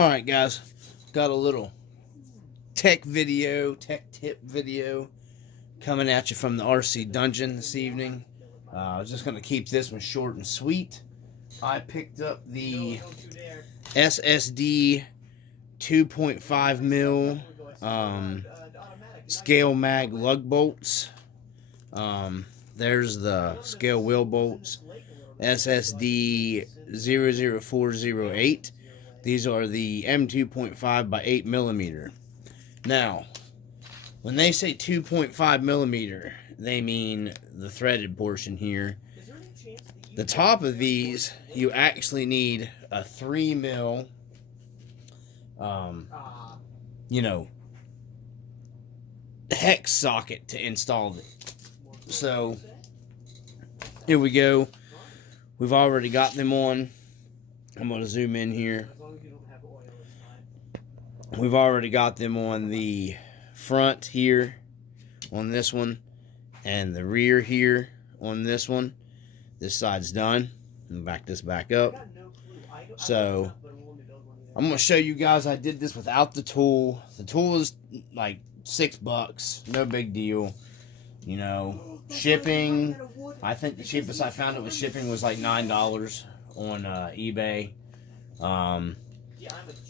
Alright guys, got a little tech tip video coming at you from the RC dungeon this evening. I was just going to keep this one short and sweet. I picked up the SSD 2.5 mil scale mag lug bolts. There's the scale wheel bolts, SSD 00408. These are the M2.5 by 8 millimeter. Now, when they say 2.5 millimeter, they mean the threaded portion here. The top of these, you actually need a 3 mil, hex socket to install it. So, here we go. We've already got them on. I'm going to zoom in here. We've already got them on the front here on this one and the rear here on this one. This side's done. And back this back up. So I'm going to show you guys I did this without the tool. The tool is like $6. No big deal. You know, shipping, I think the cheapest I found it was shipping was like $9 on eBay.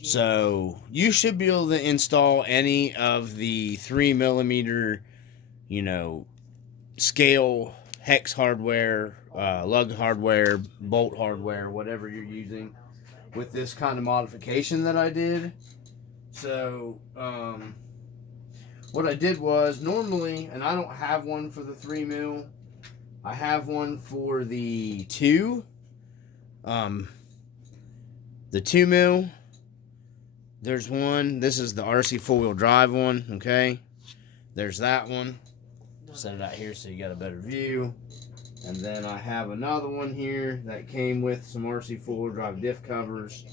So you should be able to install any of the 3 millimeter, scale hex hardware, lug hardware, bolt hardware, whatever you're using with this kind of modification that I did. So, what I did was, normally, and I don't have one for the 3 mil, I have one for the 2. The 2 mil, there's one. This is the Rc4wd drive one, okay? There's that one. Set it out here so you got a better view. And then I have another one here that came with some Rc4wd drive diff covers.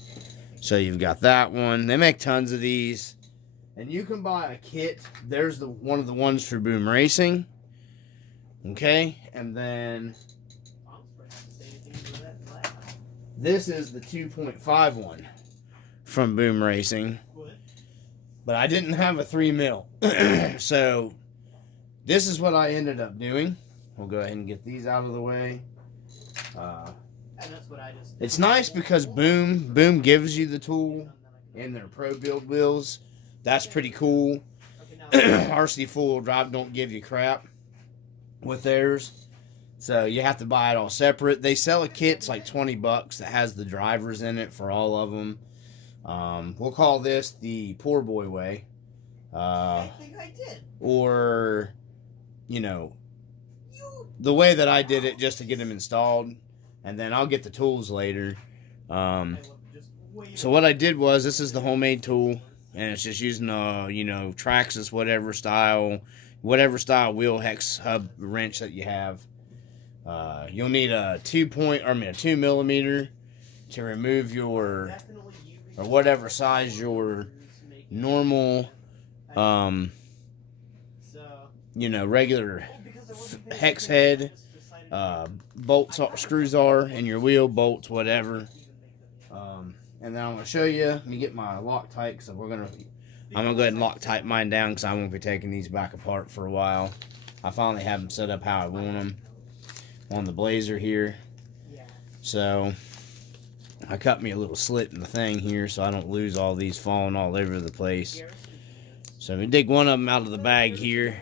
So you've got that one. They make tons of these. And you can buy a kit. There's one of the ones for boom racing. Okay? And then this is the 2.5 one from Boom Racing. But I didn't have a 3 mil. So this is what I ended up doing. We'll go ahead and get these out of the way. It's nice because Boom gives you the tool in their Pro Build wheels. That's pretty cool. Rc4wd drive don't give you crap with theirs. So you have to buy it all separate. They sell a kit, it's like $20 that has the drivers in it for all of them. We'll call this the poor boy way. I think I did. Or, the way that I did it just to get them installed. And then I'll get the tools later. So what I did was, this is the homemade tool. And it's just using Traxxas, whatever style wheel hex hub wrench that you have. You'll need a 2 millimeter to remove your, or whatever size your normal, regular hex head, screws are, and your wheel bolts, whatever. And then I'm going to show you, let me get my Loctite, because I'm going to go ahead and Loctite mine down, because I won't be taking these back apart for a while. I finally have them set up how I want them on the Blazer here. So I cut me a little slit in the thing here so I don't lose all these falling all over the place. So we dig one of them out of the bag here.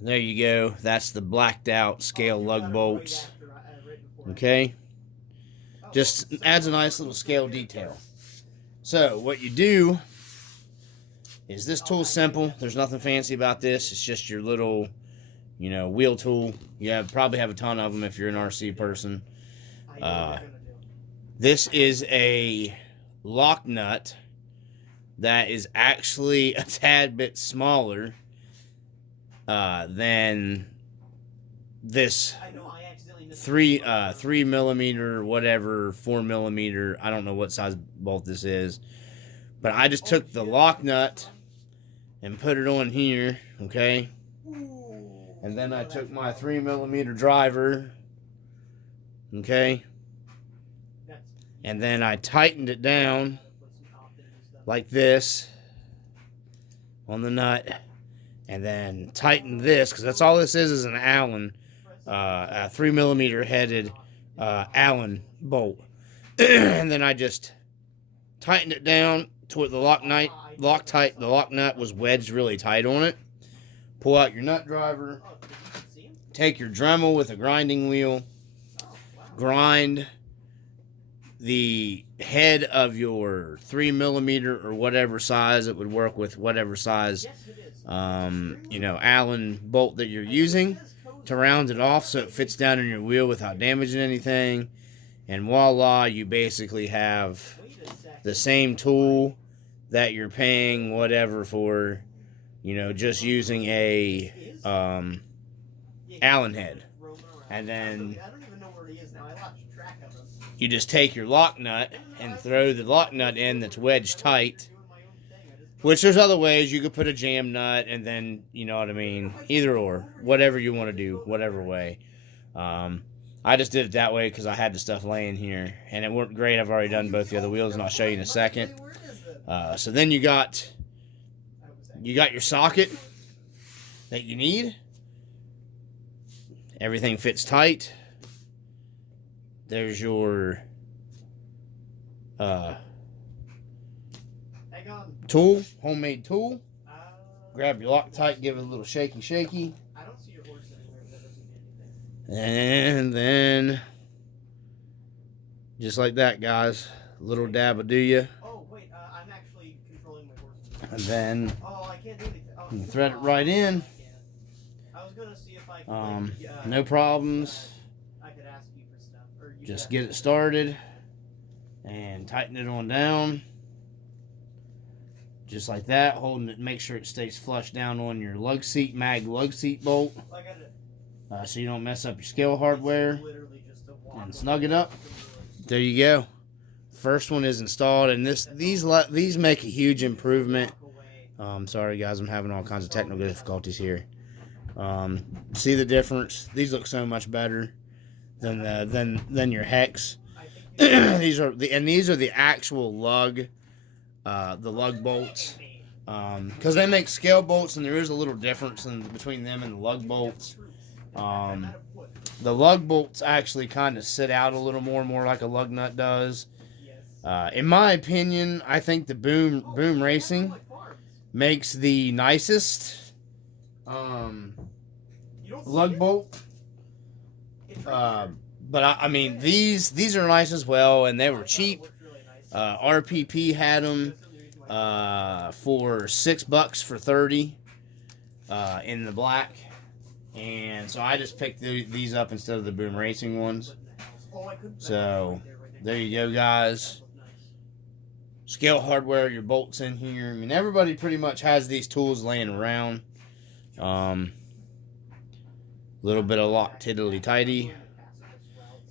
There you go. That's the blacked out scale lug bolts. Okay. Just adds a nice little scale detail. So what you do is, this tool's simple. There's nothing fancy about this. It's just your little, wheel tool. You probably have a ton of them if you're an RC person. This is a lock nut that is actually a tad bit smaller than this 3 millimeter, whatever, 4 millimeter. I don't know what size bolt this is. But I just took the lock nut and put it on here, okay? And then I took my 3 millimeter driver, okay? And then I tightened it down like this on the nut, and then tighten this, because that's all this is an Allen, a 3mm headed Allen bolt. And then I just tightened it down to where the lock nut was wedged really tight on it. Pull out your nut driver, take your Dremel with a grinding wheel, grind the head of your 3mm or whatever size it would work with, whatever size Allen bolt that you're using, to round it off so it fits down in your wheel without damaging anything. And voila, you basically have the same tool that you're paying whatever for, just using a Allen head. And then you just take your lock nut and throw the lock nut in that's wedged tight, which there's other ways. You could put a jam nut and then, you know what I mean, either or, whatever you want to do, whatever way. I just did it that way because I had the stuff laying here, and it worked great. I've already done both the other wheels, and I'll show you in a second. So then you got your socket that you need. Everything fits tight. There's your tool, homemade tool. Grab your Loctite, give it a little shaky. And then, just like that, guys, a little dab will do you. Oh, wait, I'm actually controlling my horse. And then, I can't do anything. you thread it right in. I was gonna see if I could, no problems. I could ask you for stuff. Or you Just get it started and tighten it on down. Just like that, holding it, make sure it stays flush down on your lug seat bolt. So you don't mess up your scale hardware, and snug it up. There you go. First one is installed, and these make a huge improvement. Sorry guys, I'm having all kinds of technical difficulties here. See the difference? These look so much better than your hex. These are the actual lug, the lug bolts. Because they make scale bolts, and there is a little difference between them and the lug bolts. The lug bolts actually kind of sit out a little more like a lug nut does. In my opinion, I think the Boom Racing makes the nicest lug bolt. But I mean, these are nice as well, and they were cheap. RPP had them for $6 for 30 in the black. And so I just picked these up instead of the Boom Racing ones. So there you go, guys. Scale hardware, your bolts in here. I mean, everybody pretty much has these tools laying around. Little bit of lock tiddly tighty.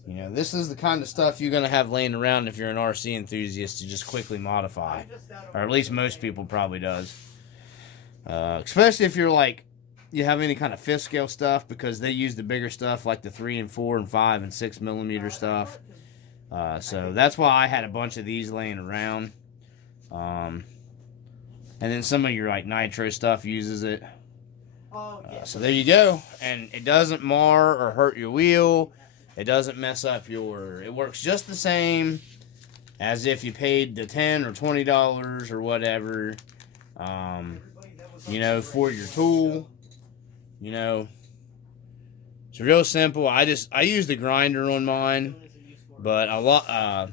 This is the kind of stuff you're going to have laying around if you're an RC enthusiast to just quickly modify. Or at least most people probably does. Especially if you're like, you have any kind of 5th scale stuff, because they use the bigger stuff like the 3 and 4 and 5 and 6mm stuff. So that's why I had a bunch of these laying around. And then some of your like nitro stuff uses it. So there you go. And it doesn't mar or hurt your wheel. It doesn't mess up it works just the same as if you paid the $10 or $20 or whatever, for your tool. It's real simple. I use the grinder on mine, but I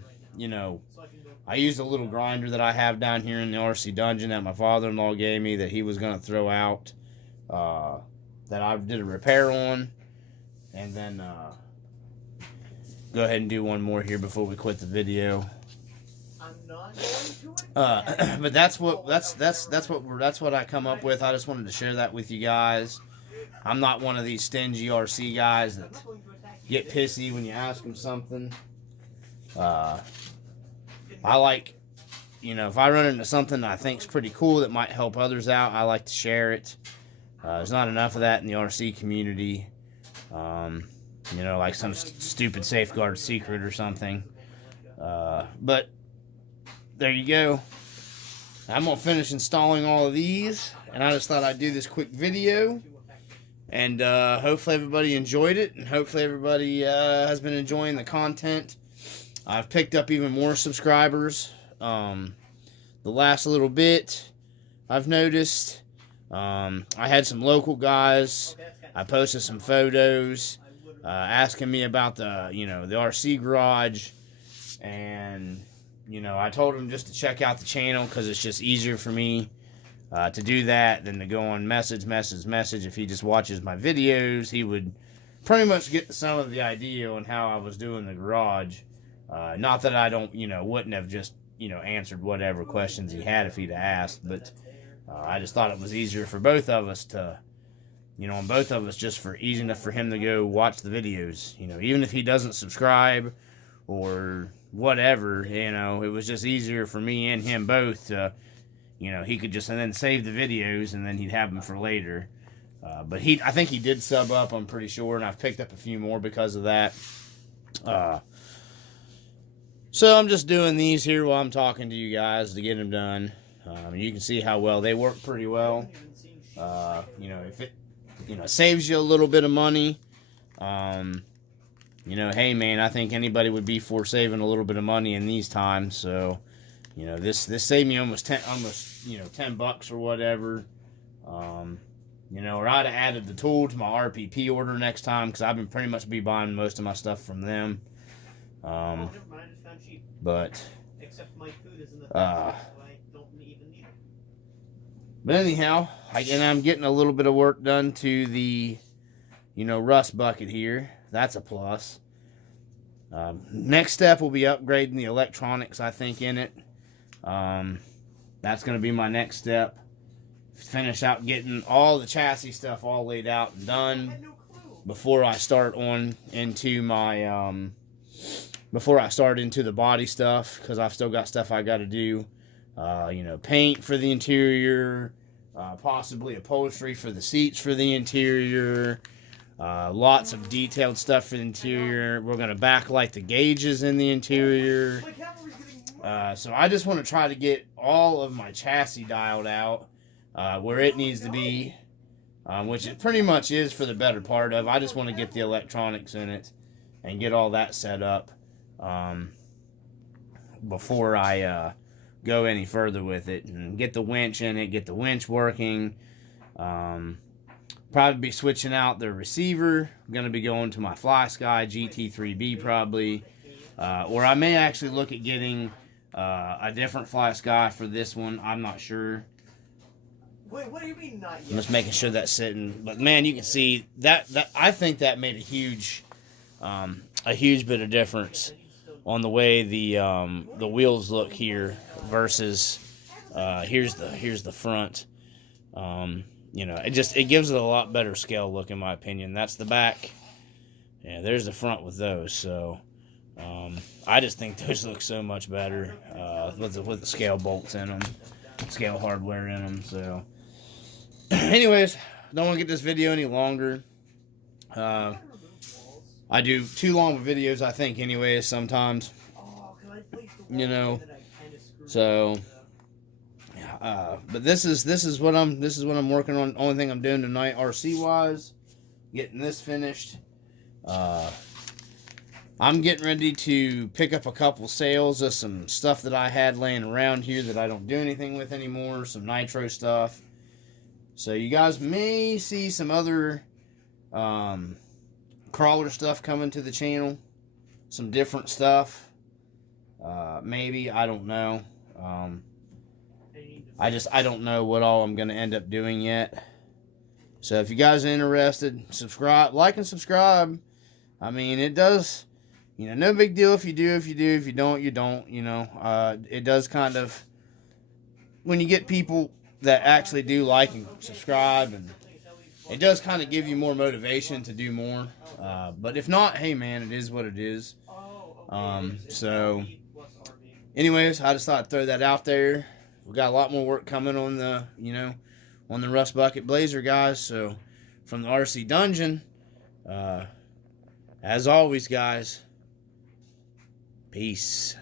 used a little grinder that I have down here in the RC dungeon that my father-in-law gave me that he was going to throw out, that I did a repair on. And then go ahead and do one more here before we quit the video. But that's what I come up with. I just wanted to share that with you guys. I'm not one of these stingy RC guys that get pissy when you ask them something. I like, if I run into something that I think is pretty cool that might help others out, I like to share it. There's not enough of that in the RC community. Like some stupid safeguard secret or something. But there you go. I'm going to finish installing all of these, and I just thought I'd do this quick video, and hopefully everybody enjoyed it, and hopefully everybody has been enjoying the content. I've picked up even more subscribers the last little bit, I've noticed. I had some local guys. I posted some photos asking me about the, the RC garage, and I told him just to check out the channel because it's just easier for me to do that than to go on message. If he just watches my videos, he would pretty much get some of the idea on how I was doing the garage. Not that I don't, wouldn't have just, answered whatever questions he had if he'd asked, but I just thought it was easier for both of us to, and both of us just for easy enough for him to go watch the videos, even if he doesn't subscribe or whatever, it was just easier for me and him both to, he could just and then save the videos and then he'd have them for later. But I think he did sub up, I'm pretty sure, and I've picked up a few more because of that. So I'm just doing these here while I'm talking to you guys to get them done. You can see how well they work pretty well. If it, saves you a little bit of money, hey man, I think anybody would be for saving a little bit of money in these times. So, this saved me almost 10 bucks or whatever. Or I'd have added the tool to my RPP order next time because I've been pretty much buying most of my stuff from them. But except my food is in the factory, so I don't even need it. But anyhow, I'm getting a little bit of work done to the, rust bucket here. That's a plus. Next step will be upgrading the electronics, I think, in it. That's going to be my next step. Finish out getting all the chassis stuff all laid out and done before I start into my before I start into the body stuff, because I've still got stuff I got to do. Paint for the interior, possibly upholstery for the seats for the interior. Lots of detailed stuff for the interior. We're going to backlight the gauges in the interior. So I just want to try to get all of my chassis dialed out where it needs to be, which it pretty much is for the better part of. I just want to get the electronics in it and get all that set up before I go any further with it, and get the winch in it, get the winch working. Probably be switching out the receiver. I'm going to be going to my Fly Sky GT3B probably. Or I may actually look at getting a different Fly Sky for this one. I'm not sure. Wait, what do you mean not yet? I'm just making sure that's sitting. But man, you can see that I think that made a huge bit of difference on the way the wheels look here versus here's the front. It gives it a lot better scale look, in my opinion. That's the back. Yeah, there's the front with those. So I just think those look so much better with the scale bolts in them, scale hardware in them. So anyways, don't want to get this video any longer. I do too long of videos, I think, anyways, sometimes. So but this is what I'm working on. Only thing I'm doing tonight, RC wise, getting this finished. I'm getting ready to pick up a couple sales of some stuff that I had laying around here that I don't do anything with anymore. Some nitro stuff. So you guys may see some other crawler stuff coming to the channel. Some different stuff. Maybe, I don't know. I don't know what all I'm going to end up doing yet. So if you guys are interested, subscribe, like and subscribe. I mean, it does, no big deal if you do, if you don't, you don't, it does kind of, when you get people that actually do like and subscribe, and it does kind of give you more motivation to do more. But if not, hey man, it is what it is. So anyways, I just thought I'd throw that out there. We got a lot more work coming on the, on the Rust Bucket Blazer, guys. So from the RC Dungeon, as always, guys, peace.